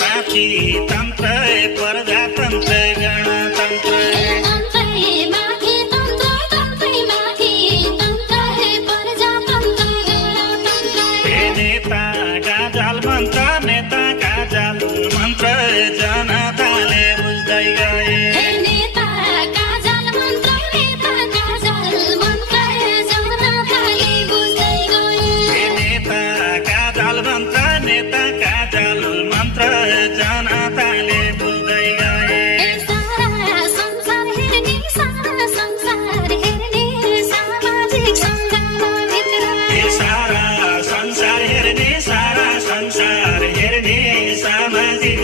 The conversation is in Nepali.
माथि तन्त्र प्रजातन्त्र गणतन्त्र नेताका जाल मन्त्र जनताले बुझ्दै गए नेताका जाल मन्त्र जनताले बुझ्दै गए सारा संसार हेर्ने सामाजिक सञ्जालभित्र सारा संसार हेर्ने सामाजिक